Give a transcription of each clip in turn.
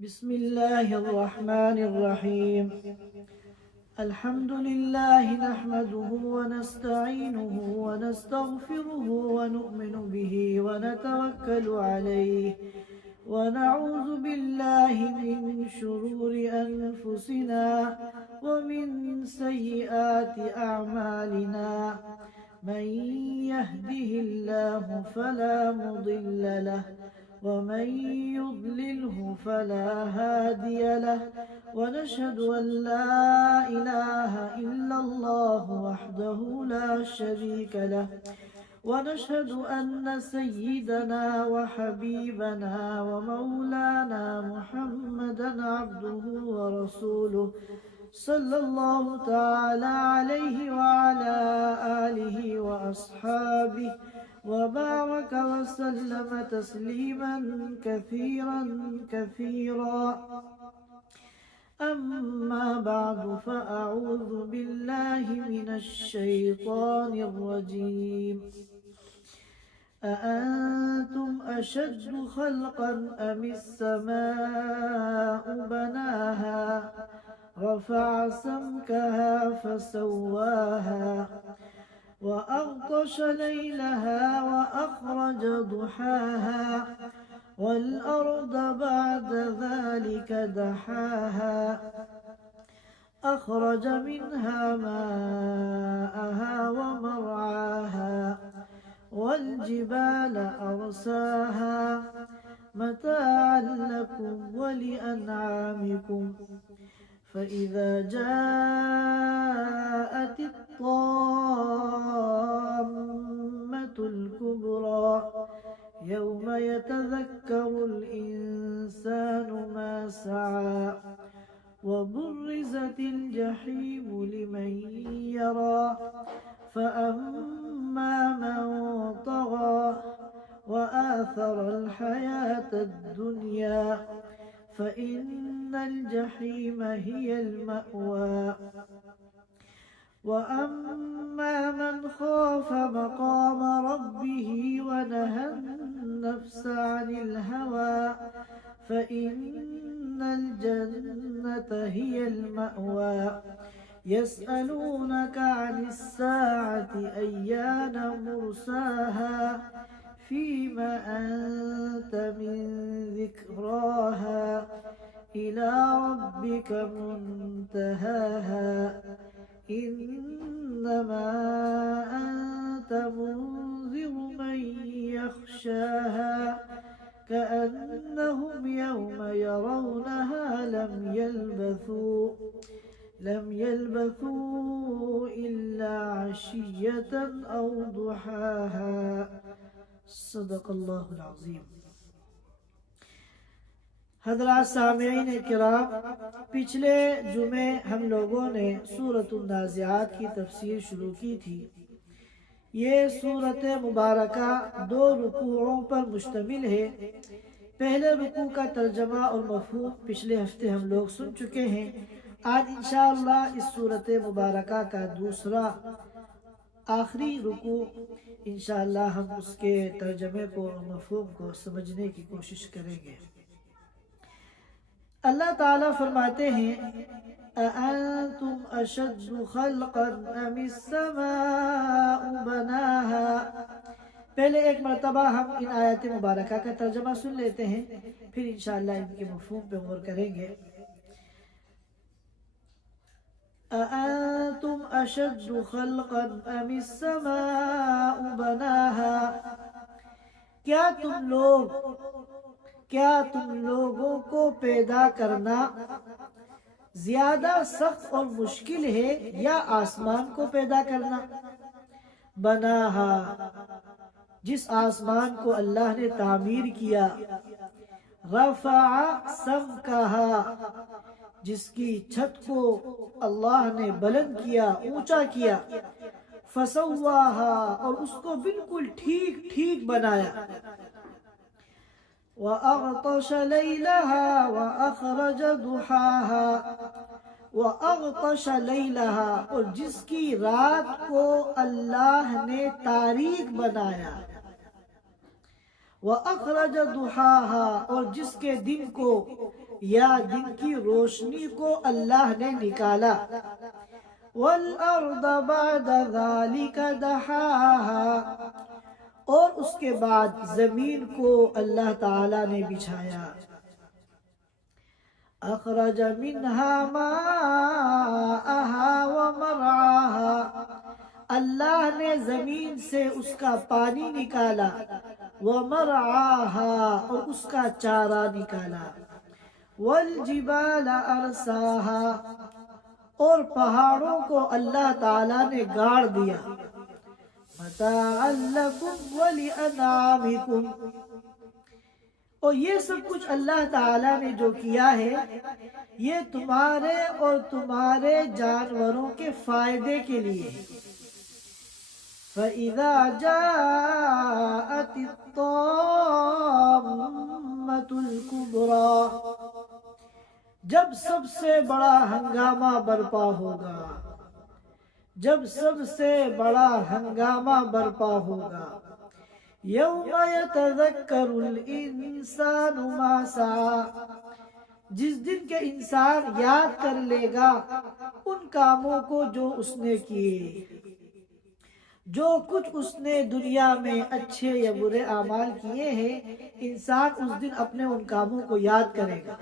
بسم الله الرحمن الرحيم. الحمد لله نحمده ونستعينه ونستغفره ونؤمن به ونتوكل عليه ونعوذ بالله من شرور أنفسنا ومن سيئات أعمالنا. من يهده الله فلا مضل له ومن يضلله فلا هادي له، ونشهد أن لا إله إلا الله وحده لا شريك له، ونشهد أن سيدنا وحبيبنا ومولانا محمدا عبده ورسوله صلى الله تعالى عليه وعلى آله وأصحابه وبارك وسلم تسليما كثيرا كثيرا. أما بعد، فأعوذ بالله من الشيطان الرجيم. أأنتم أشد خلقا أم السماء بناها رفع سمكها فسواها وأغطش ليلها وأخرج ضحاها والأرض بعد ذلك دحاها أخرج منها ماءها ومرعاها والجبال أرساها متاعا لكم ولأنعامكم. فإذا جاءت الطامة الكبرى يوم يتذكر الإنسان ما سعى وبرزت الجحيم لمن يرى. فأما من طغى وآثر الحياة الدنيا فإن الجحيم هي المأوى. وأما من خاف مقام ربه ونهى النفس عن الهوى فإن الجنة هي المأوى. يسألونك عن الساعة أيان مرساها فيما أنت من ذكراها إلى ربك منتهاها. إنما أنت منذر من يخشاها كأنهم يوم يرونها لم يلبثوا إلا عشية أو ضحاها. صدق اللہ العظیم. حضرات سامعین کرام، پچھلے جمعے ہم لوگوں نے سورۃ النازعات کی تفسیر شروع کی تھی. یہ سورت مبارکہ 2 رکوعوں پر مشتمل ہے. پہلے رکوع کا ترجمہ اور مفہوم پچھلے ہفتے ہم لوگ سن چکے ہیں. آج انشاءاللہ اس سورت مبارکہ کا دوسرا آخری رکوع انشاءاللہ ہم اس کے ترجمے کو اور مفہوم کو سمجھنے کی کوشش کریں گے. اللہ تعالیٰ فرماتے ہیں أَأَنْتُمْ أَشَدُّ خَلْقًا أَمِ السَّمَاءُ بَنَاهَا. پہلے ایک مرتبہ ہم ان آیات مبارکہ کا ترجمہ سن لیتے ہیں، پھر انشاءاللہ ان کے مفہوم پہ غور کریں گے. أَأَنْتُمْ أَشَدُّ خَلْقًا أَمِ السَّمَاءُ بَنَاهَا. کیا تم لوگوں کو پیدا کرنا زیادہ سخت اور مشکل ہے یا آسمان کو پیدا کرنا؟ بناہا، جس آسمان کو اللہ نے تعمیر کیا. رفع سمکہا، جس کی چھت کو اللہ نے بلند کیا، اونچا کیا. فسواہا، اور اس کو بالکل ٹھیک بنایا. وَأَغْطَشَ لَيْلَهَا وَأَخْرَجَ ضُحَاهَا. وَأَغْطَشَ لَيْلَهَا، اور جس کی رات کو اللہ نے تاریک بنایا. وَأَخْرَجَ ضُحَاهَا، اور جس کے دن کو یا دن کی روشنی کو اللہ نے نکالا. وَالْأَرْضَ بَعْدَ ذَلِكَ دَحَاهَا، اور اس کے بعد زمین کو اللہ تعالی نے بچھایا. اخرج منها ماءها ومرعاها، اللہ نے زمین سے اس کا پانی نکالا. ومرعاها، اور اس کا چارہ نکالا. والجبال ارساها، اور پہاڑوں کو اللہ تعالی نے گاڑ دیا. متاعا لکم ولانعامکم، اور یہ سب کچھ اللہ تعالی نے جو کیا ہے یہ تمہارے اور تمہارے جانوروں کے فائدے کے لیے. فَإِذَا جَاءَتِ الطَّامَّةُ الْكُبْرَى، جب سب سے بڑا ہنگامہ برپا ہوگا، جب سب سے بڑا ہنگامہ برپا ہوگا. یوم یتذکر الانسان ما سعی، جس دن کے انسان یاد کر لے گا ان کاموں کو جو اس نے کیے. جو کچھ اس نے دنیا میں اچھے یا برے اعمال کیے ہیں انسان اس دن اپنے ان کاموں کو یاد کرے گا.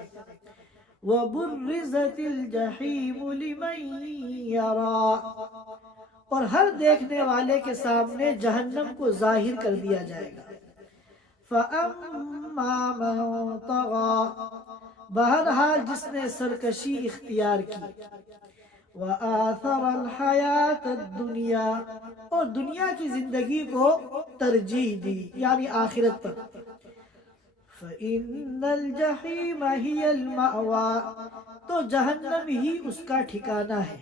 وَبُرِّزَتِ الْجَحِيمُ لِمَنْ يَرَى، اور ہر دیکھنے والے کے سامنے جہنم کو ظاہر کر دیا جائے گا. فَأَمَّا مَنْ طَغَى، بہرحال جس نے سرکشی اختیار کی. وَآثَرَ الْحَيَاةَ الدُّنْيَا، اور دنیا کی زندگی کو ترجیح دی یعنی آخرت پر. فَإِنَّ الْجَحِيمَ هِيَ الْمَأْوَى، تو جہنم ہی اس کا ٹھکانہ ہے.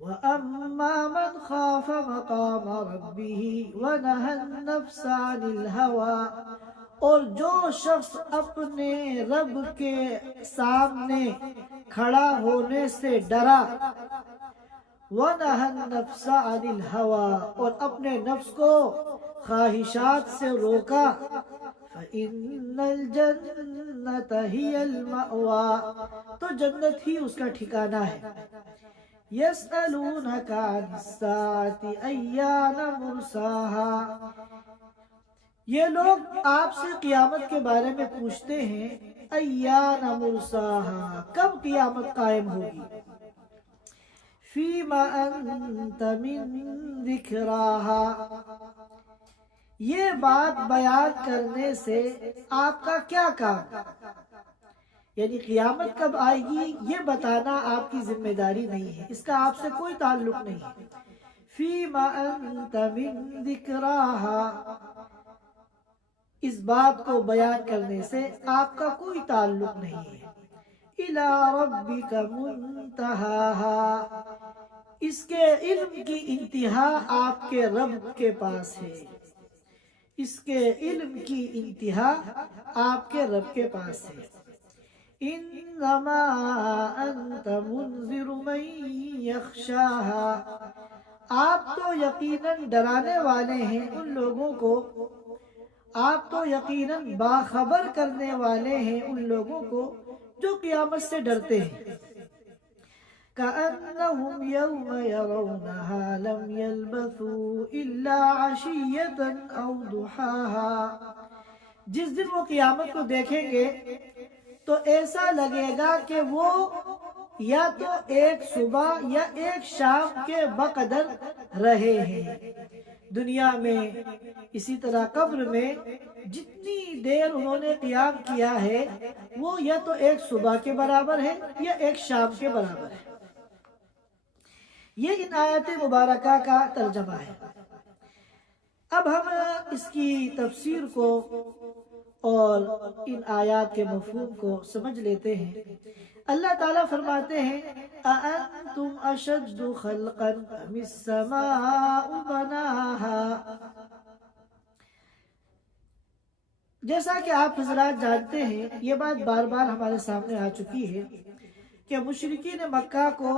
وَأَمَّا مَنْ خَافَ مَقَامَ رَبِّهِ وَنَهَى النَّفْسَ عَنِ الْهَوَى، اور جو شخص اپنے رب کے سامنے کھڑا ہونے سے ڈرا. وَنَهَى النَّفْسَ عَنِ الْهَوَى، اور اپنے نفس کو خواہشات سے روکا. فَإِنَّ الْجَنَّةَ هِيَ الْمَأْوَى، تو جنت ہی اس کا ٹھکانہ ہے. يَسْأَلُونَكَ عَنِ السَّاعَةِ أَيَّانَ مُرْسَاهَا، یہ لوگ آپ سے قیامت کے بارے میں پوچھتے ہیں ایان مرساہا، کب قیامت قائم ہوگی. فِيمَ أَنْتَ مِنْ ذِكْرَاهَا، یہ بات بیان کرنے سے آپ کا کیا کام، یعنی قیامت کب آئے گی یہ بتانا آپ کی ذمہ داری نہیں ہے، اس کا آپ سے کوئی تعلق نہیں ہے. فِيمَ أَنْتَ مِنْ ذِكْرَاهَا، اس بات کو بیان کرنے سے آپ کا کوئی تعلق نہیں ہے. إِلَىٰ رَبِّكَ مُنْتَهَاهَا، اس کے علم کی انتہا آپ کے رب کے پاس ہے. اس کے علم کی انتہا آپ کے رب کے پاس ہے. إِنَّمَا أَنْتَ مُنْذِرُ مَنْ يَخْشَاهَا، آپ تو یقیناً ڈرانے والے ہیں ان لوگوں کو، آپ تو یقیناً باخبر کرنے والے ہیں ان لوگوں کو جو قیامت سے ڈرتے ہیں. كَأَنَّهُمْ يَوْمَ يَرَوْنَهَا لَمْ يَلْبَثُوا إِلَّا عَشِيَّةً أَوْ ضُحَاهَا، جس دن وہ قیامت کو دیکھیں گے تو ایسا لگے گا کہ وہ یا تو ایک صبح یا ایک شام کے بقدر رہے ہیں دنیا میں. اسی طرح قبر میں جتنی دیر انہوں نے قیام کیا ہے وہ یا تو ایک صبح کے برابر ہے یا ایک شام کے برابر ہے. یہ ان آیات مبارکہ کا ترجمہ ہے. اب ہم اس کی تفسیر کو اور ان آیات کے مفہوم کو سمجھ لیتے ہیں. اللہ تعالیٰ فرماتے ہیں أَأَنْتُمْ أَشَدُّ خَلْقًا أَمِ السَّمَاءُ بَنَاهَا، جیسا کہ آپ حضرات جانتے ہیں یہ بات بار بار ہمارے سامنے آ چکی ہے کہ مشرکین مکہ کو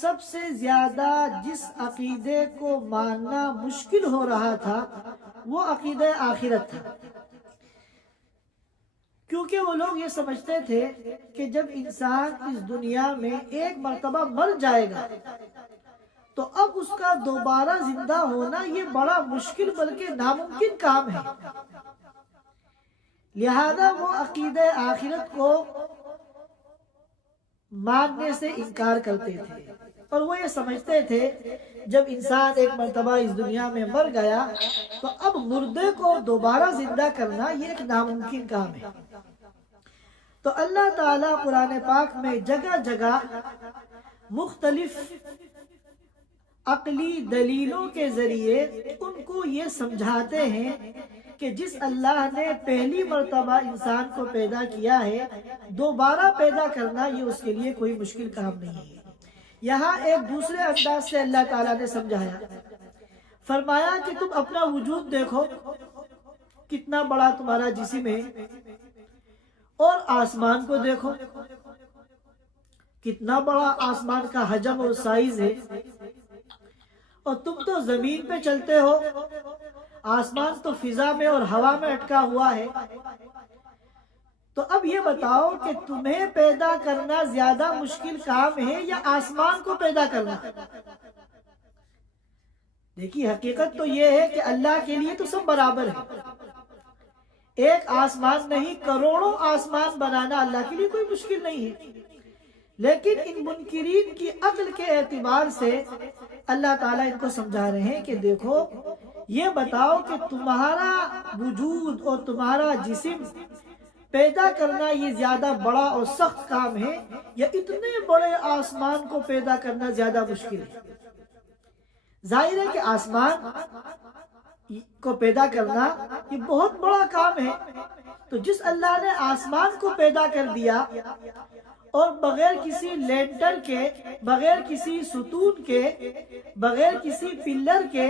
سب سے زیادہ جس عقیدے کو ماننا مشکل ہو رہا تھا وہ عقیدہ آخرت تھا. کیونکہ وہ لوگ یہ سمجھتے تھے کہ جب انسان اس دنیا میں ایک مرتبہ مر جائے گا تو اب اس کا دوبارہ زندہ ہونا یہ بڑا مشکل بلکہ ناممکن کام ہے، لہذا وہ عقیدہ آخرت کو ماننے سے انکار کرتے تھے، اور وہ یہ سمجھتے تھے جب انسان ایک مرتبہ اس دنیا میں مر گیا تو اب مردے کو دوبارہ زندہ کرنا یہ ایک ناممکن کام ہے۔ تو اللہ تعالیٰ قرآن پاک میں جگہ جگہ مختلف عقلی دلیلوں کے ذریعے ان کو یہ سمجھاتے ہیں کہ جس اللہ نے پہلی مرتبہ انسان کو پیدا کیا ہے دوبارہ پیدا کرنا یہ اس کے لیے کوئی مشکل کام نہیں ہے۔ یہاں ایک دوسرے انداز سے اللہ تعالیٰ نے سمجھایا، فرمایا کہ تم اپنا وجود دیکھو کتنا بڑا تمہارا جسم ہے، اور آسمان کو دیکھو کتنا بڑا آسمان کا حجم اور سائز ہے، اور تم تو زمین پہ چلتے ہو، آسمان تو فضا میں اور ہوا میں اٹکا ہوا ہے، تو اب یہ بتاؤ کہ تمہیں پیدا کرنا زیادہ مشکل کام ہے یا آسمان کو پیدا کرنا؟ دیکھیے حقیقت تو یہ ہے کہ اللہ کے لیے تو سب برابر ہے، ایک آسمان نہیں کروڑوں آسمان بنانا اللہ کے لیے کوئی مشکل نہیں ہے، لیکن ان منکرین کی عقل کے اعتبار سے اللہ تعالیٰ ان کو سمجھا رہے ہیں کہ دیکھو یہ بتاؤ کہ تمہارا وجود اور تمہارا جسم پیدا کرنا یہ زیادہ بڑا اور سخت کام ہے یا اتنے بڑے آسمان کو پیدا کرنا زیادہ مشکل ہے؟ ظاہر ہے کہ آسمان کو پیدا کرنا یہ بہت بڑا کام ہے، تو جس اللہ نے آسمان کو پیدا کر دیا اور بغیر کسی لینٹر کے، بغیر کسی ستون کے، بغیر کسی پلر کے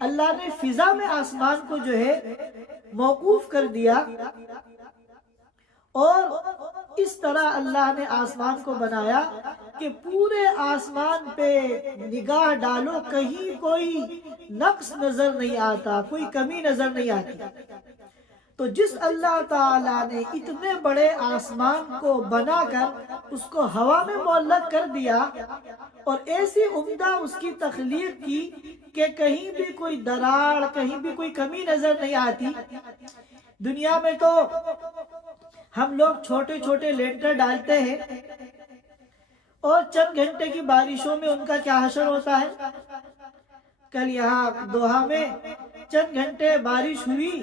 اللہ نے فضا میں آسمان کو جو ہے موقوف کر دیا، اور اس طرح اللہ نے آسمان کو بنایا کہ پورے آسمان پہ نگاہ ڈالو کہیں کوئی نقص نظر نہیں آتا، کوئی کمی نظر نہیں آتی۔ تو جس اللہ تعالیٰ نے اتنے بڑے آسمان کو بنا کر اس کو ہوا میں معلق کر دیا اور ایسی عمدہ اس کی تخلیق کی کہ کہیں بھی کوئی دراڑ، کہیں بھی کوئی کمی نظر نہیں آتی۔ دنیا میں تو ہم لوگ چھوٹے چھوٹے لینٹر ڈالتے ہیں اور چند گھنٹے کی بارشوں میں ان کا کیا حشر ہوتا ہے۔ کل یہاں دوحہ میں چند گھنٹے بارش ہوئی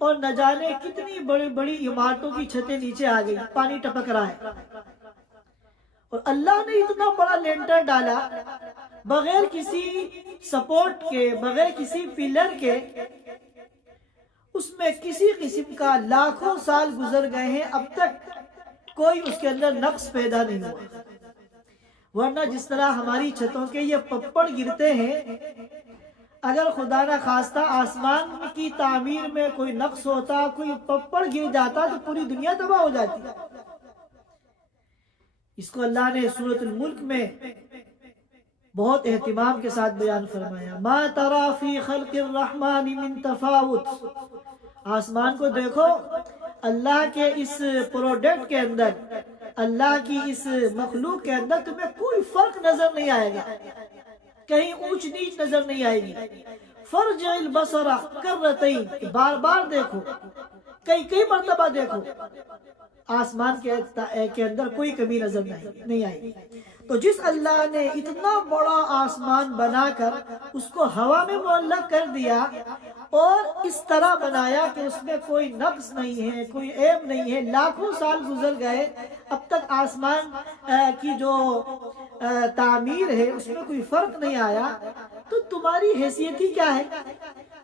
اور نہ جانے کتنی بڑی بڑی عمارتوں کی چھتیں نیچے آ گئی، پانی ٹپک رہا ہے، اور اللہ نے اتنا بڑا لینٹر ڈالا بغیر کسی سپورٹ کے، بغیر کسی پلر کے، اس میں کسی قسم کا لاکھوں سال گزر گئے ہیں، اب تک کوئی اس کے اندر نقص پیدا نہیں ہوا۔ ورنہ جس طرح ہماری چھتوں کے یہ پپڑ گرتے ہیں، اگر خدا نہ خواستہ آسمان کی تعمیر میں کوئی نقص ہوتا، کوئی پپڑ گر جاتا تو پوری دنیا تباہ ہو جاتی۔ اس کو اللہ نے سورۃ الملک میں بہت اہتمام کے ساتھ بیان فرمایا، ما ترى فی خلق الرحمن من تفاوت۔ آسمان کو دیکھو، اللہ کے اس پروڈکٹ کے اندر، اللہ کی اس مخلوق کے اندر تمہیں کوئی فرق نظر نہیں آئے گا، کہیں اونچ نیچ نظر نہیں آئے گی۔ فرجع البصر کرتین، بار بار دیکھو، کئی مرتبہ دیکھو، آسمان کے اندر کوئی کمی نظر نہیں آئے گی۔ تو جس اللہ نے اتنا بڑا آسمان بنا کر اس کو ہوا میں معلق کر دیا اور اس طرح بنایا کہ اس میں کوئی نقص نہیں ہے، کوئی عیب نہیں ہے، لاکھوں سال گزر گئے، اب تک آسمان کی جو تعمیر ہے اس میں کوئی فرق نہیں آیا، تو تمہاری حیثیت ہی کیا ہے؟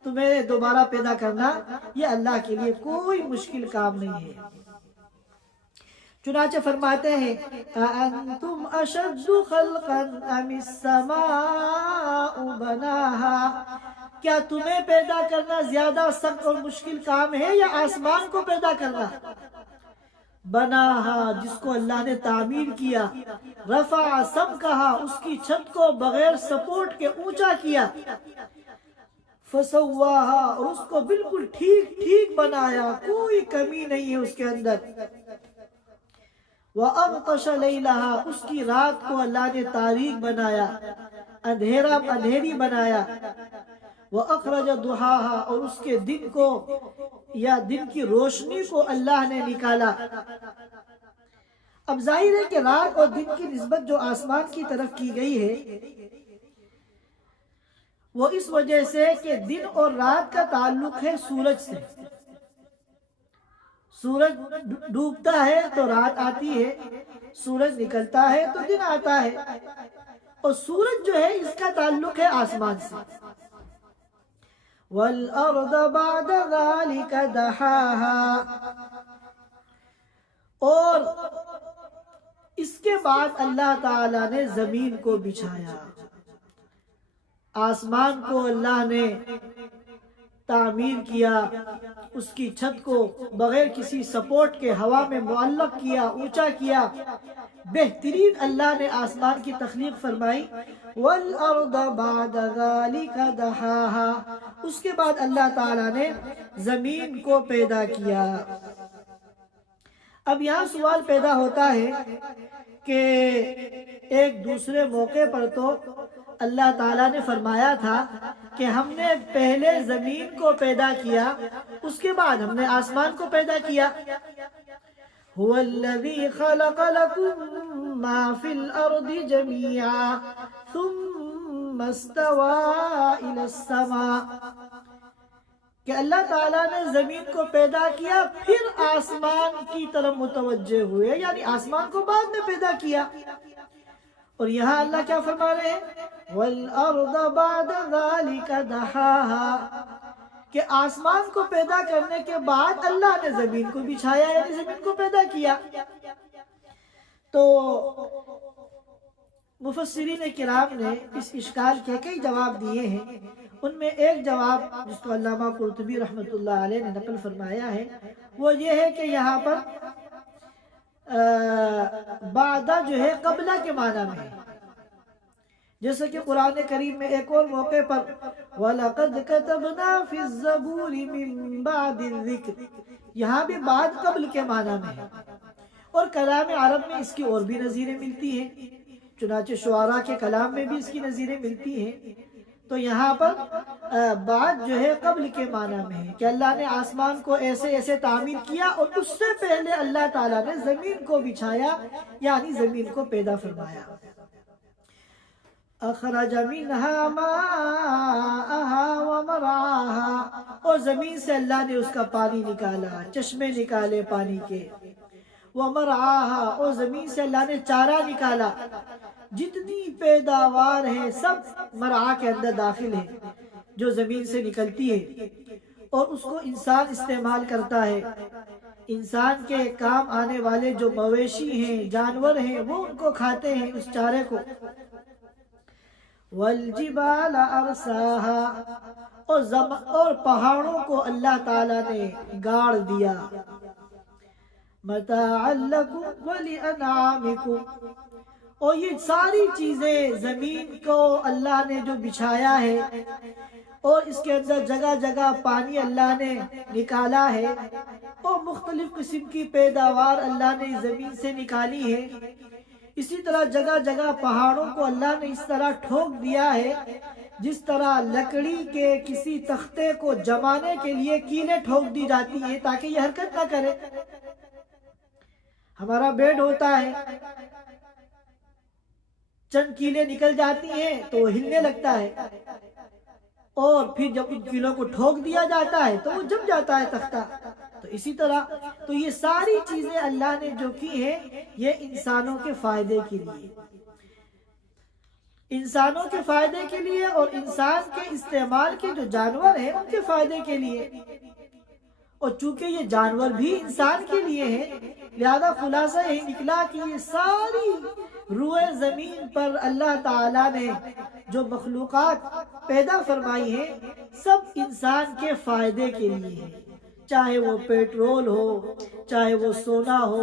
تمہیں دوبارہ پیدا کرنا یہ اللہ کے لیے کوئی مشکل کام نہیں ہے۔ چنانچہ فرماتے ہیں أَأَنْتُمْ أَشَدُّ خَلْقًا أَمِ السَّمَاءُ بَنَاهَا، کیا تمہیں پیدا کرنا زیادہ سخت اور مشکل کام ہے یا آسمان کو پیدا کرنا؟ بناہا، جس کو اللہ نے تعمیر کیا، رفع سمکہا، اس کی چھت کو بغیر سپورٹ کے اونچا کیا، فسواہا، اور اس کو بالکل ٹھیک ٹھیک بنایا، کوئی کمی نہیں ہے اس کے اندر۔ وَأَغْطَشَ لَيْلَهَا، اس کی رات کو اللہ نے تاریک بنایا، اندھیری بنایا۔ وَأَخْرَجَ ضُحَاهَا، اور اس کے دن کو یا دن کی روشنی کو اللہ نے نکالا۔ اب ظاہر ہے کہ رات اور دن کی نسبت جو آسمان کی طرف کی گئی ہے وہ اس وجہ سے کہ دن اور رات کا تعلق ہے سورج سے۔ سورج ڈوبتا ہے تو رات آتی ہے، سورج نکلتا ہے تو دن آتا ہے، اور سورج جو ہے اس کا تعلق ہے آسمان سے۔ وَالْأَرْضَ بَعْدَ ذَلِكَ دَحَاهَا، اور اس کے بعد اللہ تعالیٰ نے زمین کو بچھایا۔ آسمان کو اللہ نے تعمیر کیا، اس کی چھت کو بغیر کسی سپورٹ کے ہوا میں معلق کیا، اونچا کیا، بہترین اللہ نے آسمان کی تخلیق فرمائی۔ وَالْأَرْضَ بَعْدَ ذَلِكَ دَحَاهَا، اس کے بعد اللہ تعالیٰ نے زمین کو پیدا کیا۔ اب یہاں سوال پیدا ہوتا ہے کہ ایک دوسرے موقع پر تو اللہ تعالیٰ نے فرمایا تھا کہ ہم نے پہلے زمین کو پیدا کیا، اس کے بعد ہم نے آسمان کو پیدا کیا۔ هُوَ الَّذِي خَلَقَ لَكُم مَّا فِي الْأَرْضِ جَمِيعًا ثُمَّ اسْتَوَىٰ إِلَى السَّمَاءِ، کہ اللہ تعالیٰ نے زمین کو پیدا کیا پھر آسمان کی طرف متوجہ ہوئے، یعنی آسمان کو بعد میں پیدا کیا۔ اور یہاں اللہ کیا فرما رہے ہیں؟ وَالْأَرْضَ بَعْدَ ذَلِكَ دَحَاهَا، کہ آسمان کو پیدا کرنے کے بعد اللہ نے زمین کو بچھایا، یعنی زمین کو پیدا کیا۔ تو مفسرین کرام نے اس اشکال کے کئی جواب دیے ہیں، ان میں ایک جواب جس کو علامہ قرطبی رحمۃ اللہ علیہ نے نقل فرمایا ہے وہ یہ ہے کہ یہاں پر بعدہ جو ہے قبلہ کے معنی میں ہے، جیسے کہ قرآن کریم میں ایک اور موقع پر وَلَقَدْ كَتَبْنَا فِي الزَّبُورِ مِن بَعْدِ الذِّكْرِ، یہاں بھی بعد قبل کے معنی میں ہے، اور کلام عرب میں اس کی اور بھی نظیریں ملتی ہیں، چنانچہ شعراء کے کلام میں بھی اس کی نظیریں ملتی ہیں۔ تو یہاں پر بعد جو ہے قبل کے معنی میں ہے کہ اللہ نے آسمان کو ایسے ایسے تعمیر کیا، اور اس سے پہلے اللہ تعالیٰ نے زمین کو بچھایا، یعنی زمین کو پیدا فرمایا۔ اخرج منها ماءها ومرعاها، اور زمین سے اللہ نے اس کا پانی نکالا، چشمے نکالے پانی کے۔ ومرعاها، اور زمین سے اللہ نے چارہ نکالا، جتنی پیداوار ہے سب مرعا کے اندر داخل ہے جو زمین سے نکلتی ہے، اور اس کو انسان استعمال کرتا ہے۔ انسان کے کام آنے والے جو مویشی ہیں، جانور ہیں، وہ ان کو کھاتے ہیں اس چارے کو۔ والجبال ارساها، اور پہاڑوں کو اللہ تعالیٰ نے گاڑ دیا۔ متاعا لکم ولانعامکم، اور یہ ساری چیزیں زمین کو اللہ نے جو بچھایا ہے، اور اس کے اندر جگہ جگہ پانی اللہ نے نکالا ہے، اور مختلف قسم کی پیداوار اللہ نے زمین سے نکالی ہے۔ اسی طرح جگہ جگہ پہاڑوں کو اللہ نے اس طرح ٹھوک دیا ہے جس طرح لکڑی کے کسی تختے کو جمانے کے لیے کیلیں ٹھوک دی جاتی ہیں تاکہ یہ حرکت نہ کرے۔ ہمارا بیڈ ہوتا ہے، چند کیلیں نکل جاتی ہیں تو وہ ہلنے لگتا ہے، اور پھر جب ان کیلوں کو ٹھوک دیا جاتا ہے تو وہ جم جاتا ہے تختہ۔ تو اسی طرح تو یہ ساری چیزیں اللہ نے جو کی ہیں یہ انسانوں کے فائدے کے لیے، انسانوں کے فائدے کے لیے، اور انسان کے استعمال کے جو جانور ہیں ان کے فائدے کے لیے۔ اور چونکہ یہ جانور بھی انسان کے لیے ہیں، لہذا خلاصہ یہی نکلا کہ یہ ساری روئے زمین پر اللہ تعالیٰ نے جو مخلوقات پیدا فرمائی ہیں سب انسان کے فائدے کے لیے ہیں، چاہے وہ پیٹرول ہو، چاہے وہ سونا ہو،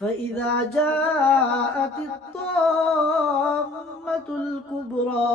فَإِذَا جَاءَتِ الطَّامَّةُ الْكُبْرَى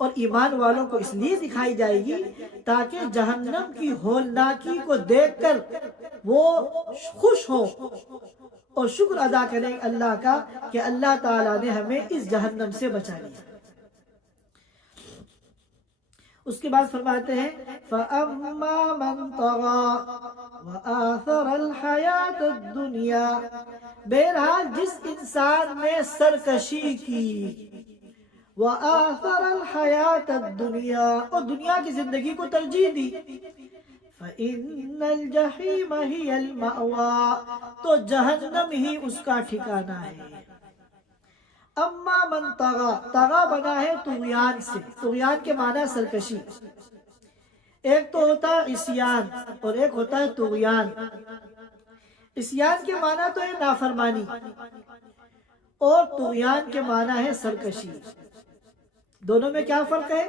اور ایمان والوں کو اس لیے دکھائی جائے گی تاکہ جہنم کی ہولناکی کو دیکھ کر وہ خوش ہو اور شکر ادا کریں اللہ کا کہ اللہ تعالیٰ نے ہمیں اس جہنم سے بچا لیا۔ اس کے بعد فرماتے ہیں فَأَمَّا مَنْ طَغَى وَآثَرَ الْحَيَاةَ الدُّنْيَا، بہرحال جس انسان نے سرکشی کی، وَآثَرَ الْحَيَاةَ الدُّنْيَا، اور دنیا کی زندگی کو ترجیح دی، فَإِنَّ الْجَحِيمَ هِيَ الْمَأْوَى، تو جہنم ہی اس کا ٹھکانہ ہے۔ اما من طغا، طغا بنا ہے طغیان سے، طغیان کے معنی سرکشی، ایک تو ہوتا ہے عصیان اور ایک ہوتا ہے طغیان۔ عصیان کے معنی تو ہے نافرمانی اور طغیان کے معنی ہے سرکشی۔ دونوں میں کیا فرق ہے؟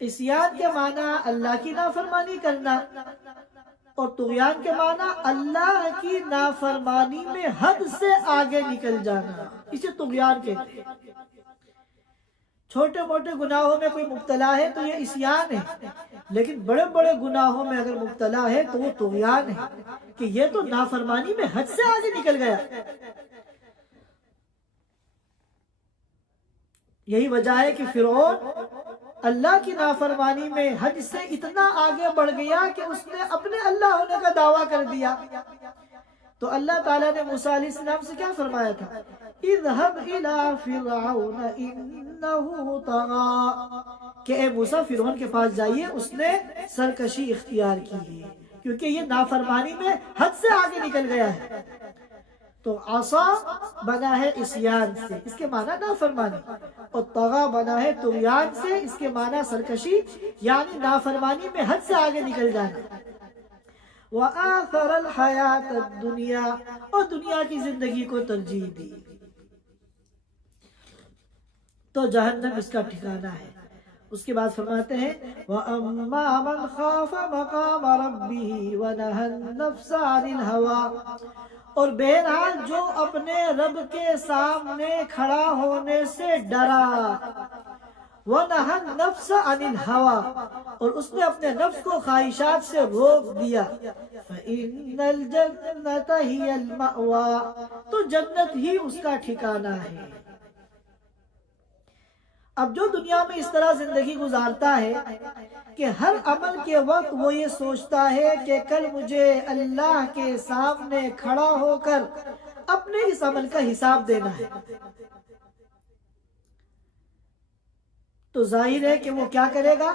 عصیان کے معنی اللہ کی نافرمانی کرنا اور طغیان کے معنی اللہ کی نافرمانی میں حد سے آگے نکل جانا، اسے طغیان کہتے ہیں۔ چھوٹے موٹے گناہوں میں کوئی مبتلا ہے تو یہ عصیان ہے، لیکن بڑے بڑے گناہوں میں اگر مبتلا ہے تو وہ طغیان ہے کہ یہ تو نافرمانی میں حد سے آگے نکل گیا۔ یہی وجہ ہے کہ فرعون اللہ کی نافرمانی میں حد سے اتنا آگے بڑھ گیا کہ اس نے اپنے اللہ ہونے کا دعویٰ کر دیا۔ تو اللہ تعالیٰ نے موسیٰ علیہ السلام سے کیا فرمایا تھا؟ اذهب الى فرعون انه طغى، کہ اے موسیٰ فرعون کے پاس جائیے، اس نے سرکشی اختیار کی ہے کیونکہ یہ نافرمانی میں حد سے آگے نکل گیا ہے۔ تو عصا بنا ہے عصیان سے، اس کے معنی نافرمانی، اور طغا بنا ہے طغیان سے، اس کے معنی سرکشی یعنی نافرمانی میں حد سے آگے نکل جانا۔ وآثر الحیات الدنیا، اور دنیا کی زندگی کو ترجیح دی، تو جہنم اس کا ٹھکانہ ہے۔ اس کے بعد فرماتے ہیں وَأَمَّا مَنْ خَافَ مَقَامَ رَبِّهِ وَنَهَى النَّفْسَ عَنِ الْهَوَىٰ، اور بہرحال جو اپنے رب کے سامنے کھڑا ہونے سے ڈرا، وَنَهَى النَّفْسَ عَنِ الْهَوَىٰ، اور اس نے اپنے نفس کو خواہشات سے روک دیا، فَإِنَّ الْجَنَّةَ هِيَ الْمَأْوَىٰ، تو جنت ہی اس کا ٹھکانہ ہے۔ اب جو دنیا میں اس طرح زندگی گزارتا ہے کہ ہر عمل کے وقت وہ یہ سوچتا ہے کہ کل مجھے اللہ کے سامنے کھڑا ہو کر اپنے اس عمل کا حساب دینا ہے، تو ظاہر ہے کہ وہ کیا کرے گا؟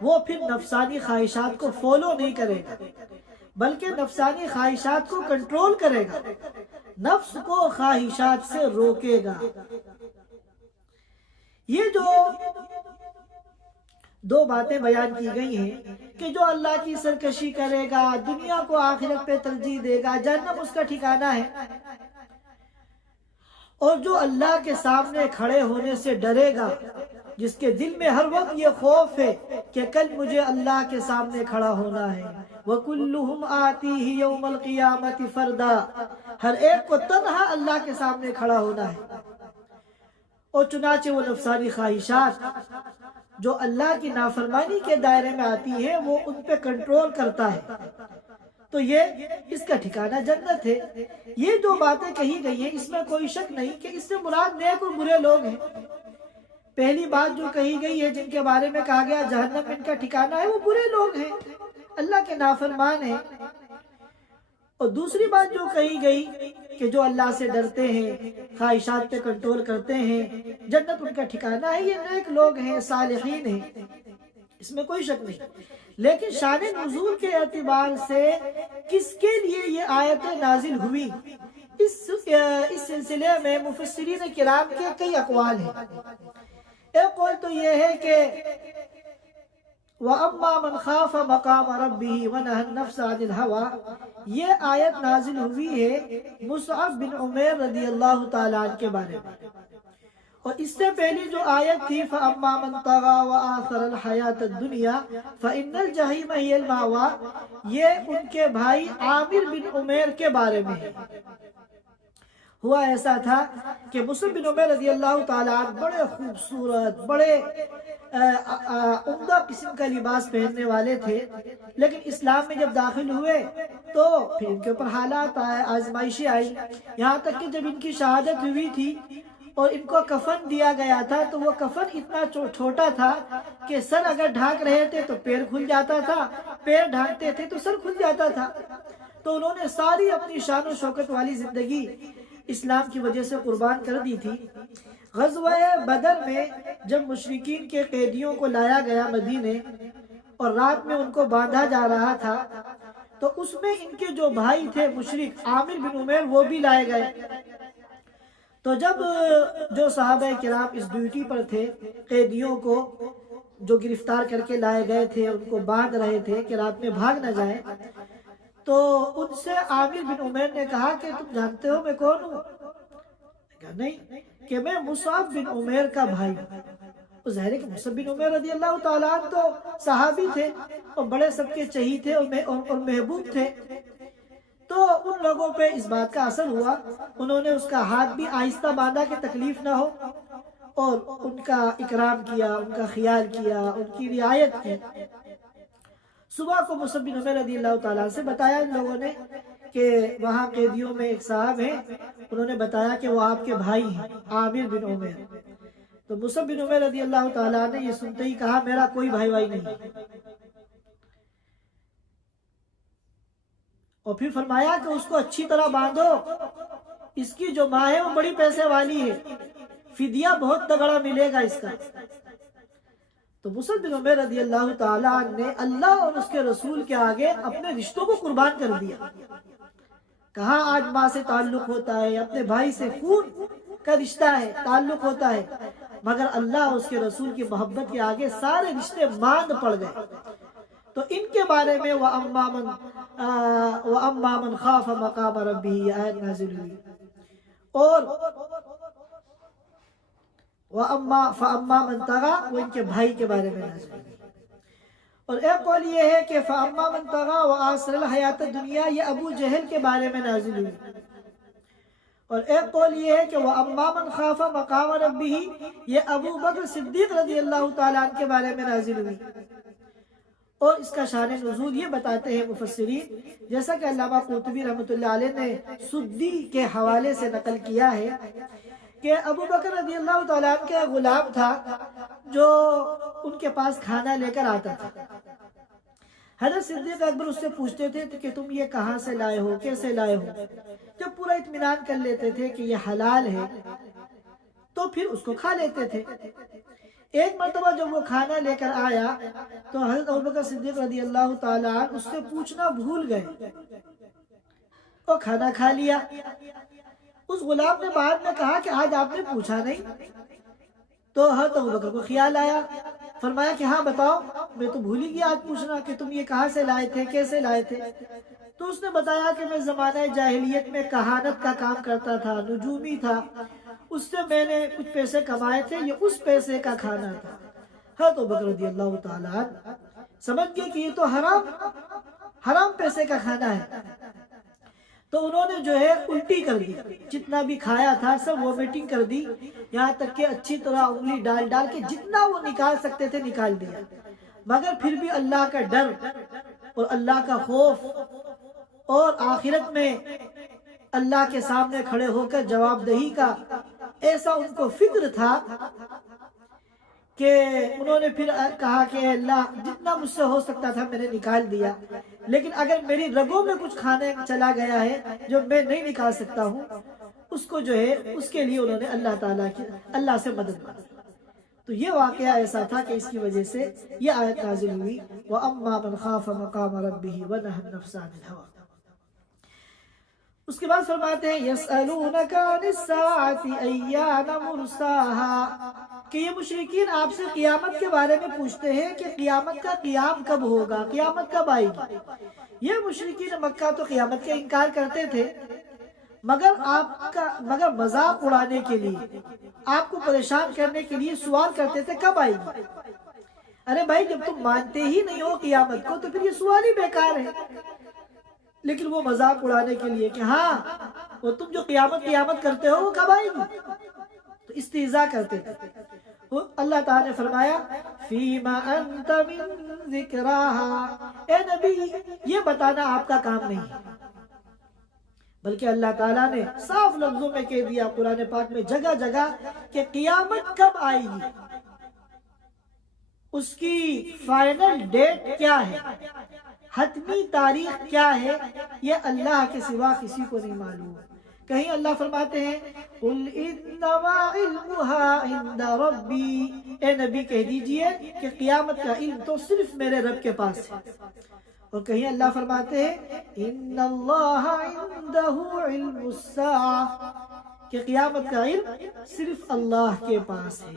وہ پھر نفسانی خواہشات کو فالو نہیں کرے گا بلکہ نفسانی خواہشات کو کنٹرول کرے گا، نفس کو خواہشات سے روکے گا۔ یہ جو دو باتیں بیان کی گئی ہیں کہ جو اللہ کی سرکشی کرے گا، دنیا کو آخرت پہ ترجیح دے گا، جہنم اس کا ٹھکانہ ہے، اور جو اللہ کے سامنے کھڑے ہونے سے ڈرے گا، جس کے دل میں ہر وقت یہ خوف ہے کہ کل مجھے اللہ کے سامنے کھڑا ہونا ہے، وَكُلُّهُمْ آتِيهِ يَوْمَ الْقِيَامَةِ فَرْدًا، ہر ایک کو تنہا اللہ کے سامنے کھڑا ہونا ہے، اور چنانچہ وہ نفسانی خواہشات جو اللہ کی نافرمانی کے دائرے میں آتی ہیں وہ ان پہ کنٹرول کرتا ہے، تو یہ اس کا ٹھکانہ جنت ہے۔ یہ جو باتیں کہی گئی ہیں اس میں کوئی شک نہیں کہ اس سے مراد نیک اور برے لوگ ہیں۔ پہلی بات جو کہی گئی ہے جن کے بارے میں کہا گیا جہنم ان کا ٹھکانہ ہے، وہ برے لوگ ہیں، اللہ کے نافرمان ہیں، اور دوسری بات جو کہی گئی کہ جو اللہ سے ڈرتے ہیں، خواہشات پہ کنٹرول کرتے ہیں، جنت ان کا ٹھکانہ ہے، یہ نیک لوگ ہیں، صالحین ہیں، اس میں کوئی شک نہیں۔ لیکن شان نزول کے اعتبار سے کس کے لیے یہ آیتیں نازل ہوئی، اس سلسلے میں مفسرین کرام کے کئی اقوال ہیں۔ ایک قول تو یہ ہے کہ وَأَمَّا مَنْ خَافَ مَقَامَ رَبِّهِ وَنَهَى النَّفْسَ عَنِ الْهَوَىٰ، یہ آیت نازل ہوئی ہے مصعب بن عمیر رضی اللہ تعالیٰ عنہ کے بارے میں، اور اس سے پہلی جو آیت تھی فَأَمَّا مَنْ طَغَىٰ وَآثَرَ الْحَيَاةَ الدُّنْيَا فَإِنَّ الْجَحِيمَ هِيَ الْمَأْوَىٰ، یہ ان کے بھائی عامر بن عمیر کے بارے میں ہے، ہوا ایسا تھا کہ مصعب بن عمیر رضی اللہ تعالیٰ عنہ بڑے خوبصورت، بڑے عمدہ قسم کا لباس پہننے والے تھے، لیکن اسلام میں جب داخل ہوئے تو پھر ان کے اوپر حالات آئے، آزمائشیں آئی، یہاں تک کہ جب ان کی شہادت ہوئی تھی اور ان کو کفن دیا گیا تھا تو وہ کفن اتنا چھوٹا تھا کہ سر اگر ڈھانک رہے تھے تو پیر کھل جاتا تھا، پیر ڈھانکتے تھے تو سر کھل جاتا تھا۔ تو انہوں نے ساری اپنی شان و شوکت والی زندگی اسلام کی وجہ سے قربان کر دی تھی۔ غزوہ بدر میں جب مشرکین کے قیدیوں کو لایا گیا مدینے اور رات میں ان کو باندھا جا رہا تھا تو اس میں ان کے جو بھائی تھے مشرک عامر بن عمیر وہ بھی لائے گئے۔ تو جب جو صحابہ کرام اس ڈیوٹی پر تھے، قیدیوں کو جو گرفتار کر کے لائے گئے تھے ان کو باندھ رہے تھے کہ رات میں بھاگ نہ جائیں، تو ان سے عامر بن عمیر نے کہا کہ تم جانتے ہو میں کون ہوں؟ کہا نہیں، کہ میں مصعب بن عمیر کا بھائی ہوں۔ ظاہر ہے کہ مصعب بن عمیر رضی اللہ تعالیٰ عنہ تو صحابی تھے اور بڑے سب کے چہی تھے اور محبوب تھے۔ تو ان لوگوں پہ اس بات کا اثر ہوا، انہوں نے اس کا ہاتھ بھی آہستہ باندھا کہ تکلیف نہ ہو اور ان کا اکرام کیا، ان کا خیال کیا، ان کی رعایت کی۔ صبح کو مصعب بن عمیر رضی اللہ تعالیٰ سے بتایا ان لوگوں نے کہ وہاں قیدیوں میں ایک صاحب ہیں، انہوں نے بتایا کہ وہ آپ کے بھائی ہیں عامر بن عمیر۔ تو مصعب بن عمیر رضی اللہ تعالیٰ نے یہ سنتے ہی کہا میرا کوئی بھائی نہیں، اور پھر فرمایا کہ اس کو اچھی طرح باندھو، اس کی جو ماں ہے وہ بڑی پیسے والی ہے، فدیہ بہت تگڑا ملے گا اس کا۔ تو مصعب بن عمیر رضی اللہ تعالیٰ نے اللہ اور اس کے رسول کے آگے اپنے رشتوں کو قربان کر دیا۔ کہاں آج ماں سے تعلق ہوتا ہے، اپنے بھائی سے خون کا رشتہ ہے، تعلق ہوتا ہے، مگر اللہ اور اس کے رسول کی محبت کے آگے سارے رشتے ماند پڑ گئے۔ تو ان کے بارے میں وَأَمَّا مَنْ خَافَ مَقَامَ رَبِّهِ یہ آیت نازل ہوئی، اور فَأَمَّا مَنْ طَغَى وہ ان کے بھائی کے بارے میں نازل ہوئی۔ اور ایک قول یہ ہے کہ فَأَمَّا مَنْ طَغَى وَآثَرَ الْحَيَاةَ الدُّنْيَا یہ ابو جہل کے بارے میں نازل ہوئی۔ اور ایک قول یہ ہے کہ وَأَمَّا مَنْ خَافَ مَقَامَ رَبِّهِ یہ ابو بکر صدیق رضی اللہ تعالیٰ عنہ کے بارے میں نازل ہوئی۔ اور اس کا شان نزول یہ بتاتے ہیں مفسرین، جیسا کہ علامہ قرطبی رحمۃ اللہ علیہ نے سدی کے حوالے سے نقل کیا ہے کہ ابو بکر رضی اللہ تعالیٰ عنہ کا غلام تھا جو ان کے پاس کھانا لے کر آتا تھا۔ حضرت صدیق اکبر اس سے پوچھتے تھے کہ تم یہ کہاں سے لائے ہو، کیسے لائے ہو؟ جب پورا اطمینان کر لیتے تھے کہ یہ حلال ہے تو پھر اس کو کھا لیتے تھے۔ ایک مرتبہ جب وہ کھانا لے کر آیا تو حضرت ابوبکر صدیق رضی اللہ تعالیٰ عنہ اس سے پوچھنا بھول گئے اور کھانا کھا لیا۔ اس غلام نے بعد میں کہا کہ آج آپ نے پوچھا نہیں، تو حضرت ابوبکر کو خیال آیا، فرمایا کہ ہاں بتاؤ، میں تو بھول ہی گیا آج پوچھنا کہ تم یہ کہاں سے لائے تھے، کیسے لائے تھے۔ تو اس نے بتایا کہ میں زمانہ جاہلیت میں کہانت کا کام کرتا تھا، نجومی تھا، اس سے میں نے کچھ پیسے کمائے تھے، یہ اس پیسے کا کھانا تھا۔ حضرت ابوبکر رضی اللہ تعالیٰ عنہ سمجھ گئے کہ یہ تو حرام پیسے کا کھانا ہے، تو انہوں نے جو ہے الٹی کر دی، جتنا بھی کھایا تھا سب وومیٹنگ کر دی، یہاں تک کہ اچھی طرح انگلی ڈال ڈال کے جتنا وہ نکال سکتے تھے نکال دیا، مگر پھر بھی اللہ کا ڈر اور اللہ کا خوف اور آخرت میں اللہ کے سامنے کھڑے ہو کر جواب دہی کا ایسا ان کو فکر تھا کہ انہوں نے پھر کہا کہ اللہ جتنا مجھ سے ہو سکتا تھا میں نے نکال دیا، لیکن اگر میری رگوں میں کچھ کھانے چلا گیا ہے جو میں نہیں نکال سکتا ہوں، اس کو جو ہے اس کے لیے انہوں نے اللہ سے مدد مانگی۔ تو یہ واقعہ ایسا تھا کہ اس کی وجہ سے یہ آیت نازل ہوئی وَأَمَّا مَنْ خَافَ مَقَامَ رَبِّهِ وَنَهَى النَّفْسَ عَنِ الْهَوَىٰ۔ اس کے بعد فرماتے ہیں يَسْأَلُونَكَ عَنِ السَّاعَةِ أَيَّانَ مُرْسَاهَا کہ یہ مشرکین آپ سے قیامت کے بارے میں پوچھتے ہیں کہ قیامت کا قیام کب ہوگا، قیامت کب آئے گی۔ یہ مشرکین مکہ تو قیامت کا انکار کرتے تھے، مگر مذاق اڑانے کے لیے، آپ کو پریشان کرنے کے لیے سوال کرتے تھے کب آئے گی۔ ارے بھائی جب تم مانتے ہی نہیں ہو قیامت کو تو پھر یہ سوال ہی بیکار ہے۔ لیکن وہ مذاق اڑانے کے لیے کہ ہاں وہ تم جو قیامت کرتے ہو وہ کب آئے گی، تو استہزاء کرتے تھے۔ اللہ تعالیٰ نے فرمایا فیما انت من ذکراہا، اے نبی یہ بتانا آپ کا کام نہیں ہے، بلکہ اللہ تعالیٰ نے صاف لفظوں میں کہہ دیا قرآن پاک میں جگہ جگہ کہ قیامت کب آئے گی، اس کی فائنل ڈیٹ کیا ہے، حتمی تاریخ کیا ہے، یہ اللہ کے سوا کسی کو نہیں معلوم۔ کہیں اللہ فرماتے ہیں قُلْ إِنَّمَا عِلْمُهَا عِنْدَ رَبِّي، اے نبی کہہ دیجئے کہ قیامت کا علم تو صرف میرے رب کے پاس ہے۔ اور کہیں اللہ فرماتے ہیں إِنَّ اللَّهَ عِنْدَهُ عِلْمُ السَّاعَةِ، کہ قیامت کا علم صرف اللہ کے پاس ہے۔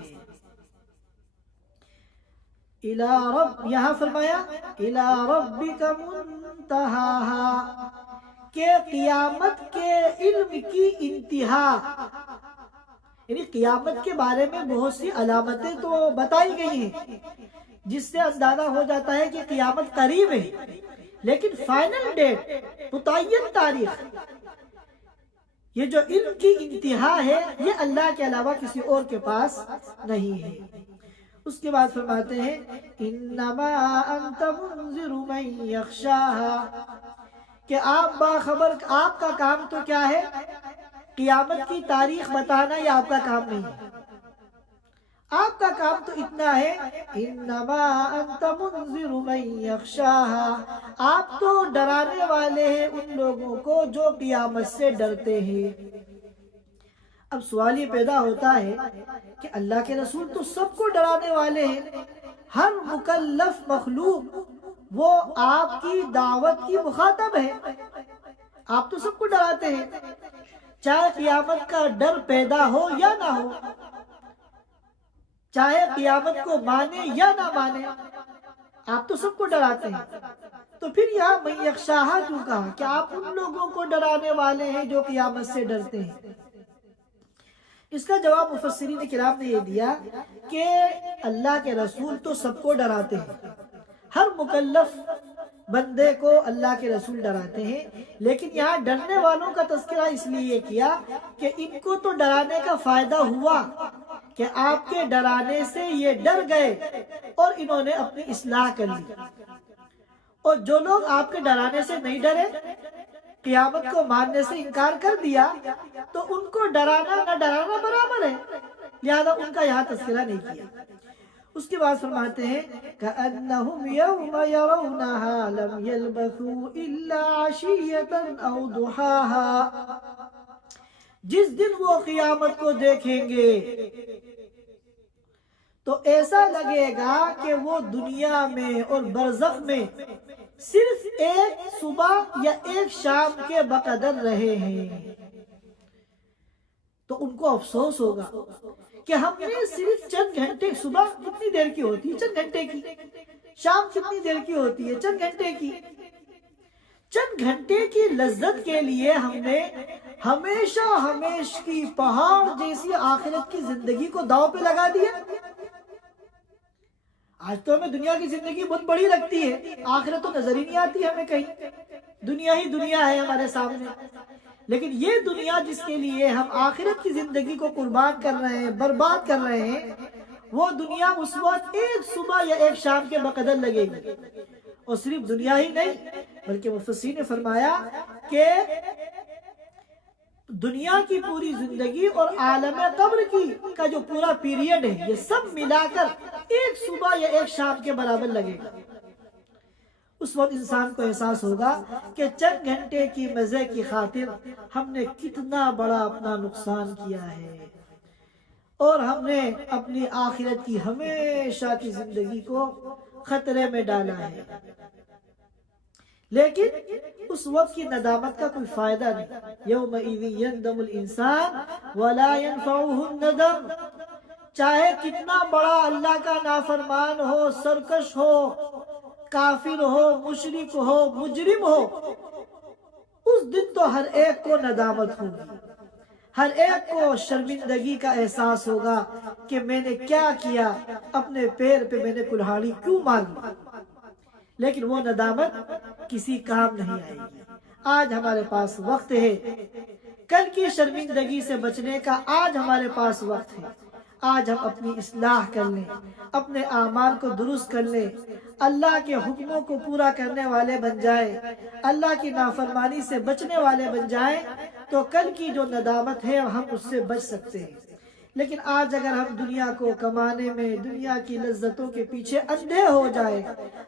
إِلَى رَبِّ، یہاں فرمایا إِلَى رَبِّكَ مُنْتَهَاهَا، کہ قیامت کے علم کی انتہا، یعنی قیامت کے بارے میں بہت سی علامتیں تو بتائی گئی ہیں جس سے اندازہ ہو جاتا ہے کہ قیامت قریب ہے، لیکن فائنل ڈیٹ، متعین تاریخ، یہ جو علم کی انتہا ہے یہ اللہ کے علاوہ کسی اور کے پاس نہیں ہے۔ اس کے بعد فرماتے ہیں انما انت منذر من یخشاها، کہ آپ باخبر، آپ کا کام تو کیا ہے، قیامت کی تاریخ بتانا، یہ آپ کا کام نہیں ہے۔ آپ کا کام تو اتنا ہے انما انت منذر من یخشاها، آپ تو ڈرانے والے ہیں ان لوگوں کو جو قیامت سے ڈرتے ہیں۔ اب سوال یہ پیدا ہوتا ہے کہ اللہ کے رسول تو سب کو ڈرانے والے ہیں، ہر مکلف مخلوق وہ آپ کی دعوت کی مخاطب ہے، آپ تو سب کو ڈراتے ہیں، چاہے قیامت کا ڈر پیدا ہو یا نہ ہو، چاہے قیامت کو مانے یا نہ مانے، آپ تو سب کو ڈراتے ہیں۔ تو پھر یہاں من یخشاہا کیوں کہا کہ آپ ان لوگوں کو ڈرانے والے ہیں جو قیامت سے ڈرتے ہیں؟ اس کا جواب مفسرین کرام نے یہ دیا کہ اللہ کے رسول تو سب کو ڈراتے ہیں، ہر مکلف بندے کو اللہ کے رسول ڈراتے ہیں، لیکن یہاں ڈرنے والوں کا تذکرہ اس لیے کیا کہ ان کو تو ڈرانے کا فائدہ ہوا کہ آپ کے ڈرانے سے یہ ڈر گئے اور انہوں نے اپنی اصلاح کر لی، اور جو لوگ آپ کے ڈرانے سے نہیں ڈرے، قیامت کو ماننے سے انکار کر دیا، تو ان کو ڈرانا نہ ڈرانا برابر ہے، لہذا ان کا یہاں تذکرہ نہیں کیا۔ اس کے بعد فرماتے ہیں كَأَنَّهُمْ يَوْمَ يَرَوْنَهَا لَمْ يَلْبَثُوا إِلَّا عَشِيَّةً أَوْ ضُحَاهَا، جس دن وہ قیامت کو دیکھیں گے تو ایسا لگے گا کہ وہ دنیا میں اور برزخ میں صرف ایک صبح یا ایک شام کے بقدر رہے ہیں، تو ان کو افسوس ہوگا کہ ہم نے صرف چند گھنٹے، صبح کتنی دیر کی ہوتی ہے، چند گھنٹے کی، شام کتنی دیر کی ہوتی ہے، چند گھنٹے کی، چند گھنٹے کی لذت کے لیے ہم نے ہمیشہ ہمیش کی پہاڑ جیسی آخرت کی زندگی کو داؤ پہ لگا دیا۔ آج تو ہمیں دنیا کی زندگی بہت بڑی لگتی ہے، آخرت تو نظر ہی نہیں آتی ہمیں، کہیں دنیا ہی دنیا ہے ہمارے سامنے، لیکن یہ دنیا جس کے لیے ہم آخرت کی زندگی کو قربان کر رہے ہیں، برباد کر رہے ہیں، وہ دنیا اس وقت ایک صبح یا ایک شام کے بقدر لگے گی۔ اور صرف دنیا ہی نہیں بلکہ مفسرین نے فرمایا کہ دنیا کی پوری زندگی اور عالم قبر کا جو پورا پیریڈ ہے، یہ سب ملا کر ایک صبح یا ایک شام کے برابر لگے گا۔ اس وقت انسان کو احساس ہوگا کہ چند گھنٹے کی مزے کی خاطر ہم نے کتنا بڑا اپنا نقصان کیا ہے، اور ہم نے اپنی آخرت کی ہمیشہ کی زندگی کو خطرے میں ڈالا ہے۔ لیکن اس وقت کی ندامت کا کوئی فائدہ نہیں۔ یومئذ یندم الانسان ولا ينفعه الندم، چاہے کتنا بڑا اللہ کا نافرمان ہو، سرکش ہو، کافر ہو، مشرک ہو، مجرم ہو، اس دن تو ہر ایک کو ندامت ہوگی، ہر ایک کو شرمندگی کا احساس ہوگا کہ میں نے کیا کیا، اپنے پیر پہ میں نے کلہاڑی کیوں ماری، لیکن وہ ندامت کسی کام نہیں آئے گی۔ آج ہمارے پاس وقت ہے، کل کی شرمندگی سے بچنے کا آج ہمارے پاس وقت ہے۔ آج ہم اپنی اصلاح کر لیں، اپنے اعمال کو درست کر لیں، اللہ کے حکموں کو پورا کرنے والے بن جائیں، اللہ کی نافرمانی سے بچنے والے بن جائیں، تو کل کی جو ندامت ہے ہم اس سے بچ سکتے ہیں۔ لیکن آج اگر ہم دنیا کو کمانے میں، دنیا کی لذتوں کے پیچھے اندھے ہو جائیں،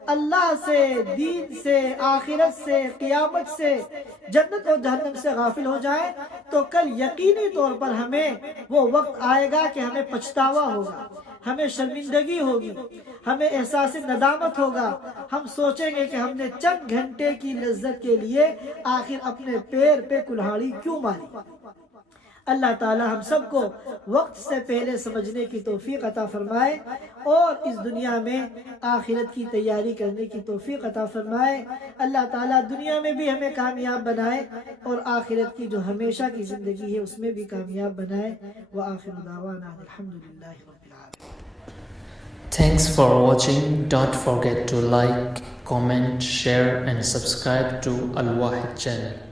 اللہ سے، دین سے، آخرت سے، قیامت سے، جنت اور جہنم سے غافل ہو جائیں، تو کل یقینی طور پر ہمیں وہ وقت آئے گا کہ ہمیں پچھتاوا ہوگا، ہمیں شرمندگی ہوگی، ہمیں احساس ندامت ہوگا۔ ہم سوچیں گے کہ ہم نے چند گھنٹے کی لذت کے لیے آخر اپنے پیر پہ کلہاڑی کیوں ماری۔ اللہ تعالی ہم سب کو وقت سے پہلے سمجھنے کی توفیق عطا فرمائے اور اس دنیا میں آخرت کی تیاری کرنے کی توفیق عطا فرمائے۔ اللہ تعالی دنیا میں بھی ہمیں کامیاب بنائے اور آخرت کی جو ہمیشہ کی زندگی ہے اس میں بھی کامیاب بنائے۔ وآخر دعوانا الحمدللہ رب العالمین۔ Thanks for watching. Don't forget to like, comment, share and subscribe to Al Wahid channel.